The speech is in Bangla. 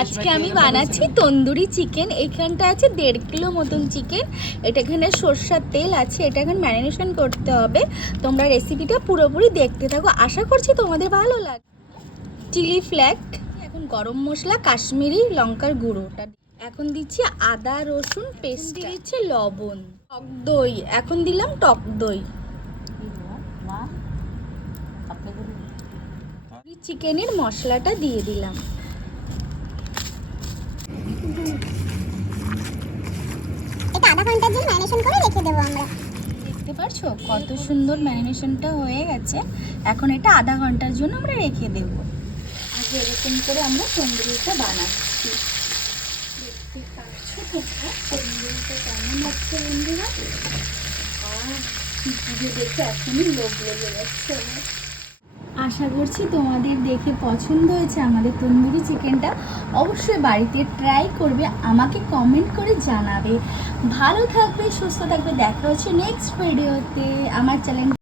আজকে আমি বানাচ্ছি তন্দুরি চিকেন। এখানটা আছে 1.5 কিলো মতন চিকেন। এটা এখানে সরষের তেল আছে, এটা এখন ম্যারিনেশন করতে হবে। তোমরা রেসিপিটা পুরোপুরি দেখতে থাকো, আশা করছি তোমাদের ভালো লাগবে। চিলি ফ্লেক্স, এখন গরম মশলা, কাশ্মীরি লঙ্কার গুঁড়োটা, এখন দিচ্ছি আদা রসুন পেস্ট, দিচ্ছি লবণ, টক দই, এখন দিলাম টক দই। চিকেনের মশলাটা দিয়ে দিলাম। এটা আধা ঘন্টার জন্য ম্যারিনেশন করে রেখে দেবো আমরা। দেখতে পাচ্ছো কত সুন্দর ম্যারিনেশনটা হয়ে গেছে। এখন এটা আধা ঘন্টার জন্য আমরা রেখে দেব। আগে এরকম করে আমরা তন্দুরিটা বানাচ্ছি। দেখতে পাচ্ছো তোমরা তন্দুরিটা কেমন লাগছে বন্ধুরা? ভিডিও দেখে এখনই লোভ লেগে যাচ্ছে আমার। আশা করছি তোমাদের দেখে পছন্দ হয়েছে আমাদের তন্দুরি চিকেনটা। অবশ্যই বাড়িতে ট্রাই করবে, আমাকে কমেন্ট করে জানাবে। ভালো থাকবে, সুস্থ থাকবে, দেখা হচ্ছে নেক্সট ভিডিওতে। আমার চ্যানেল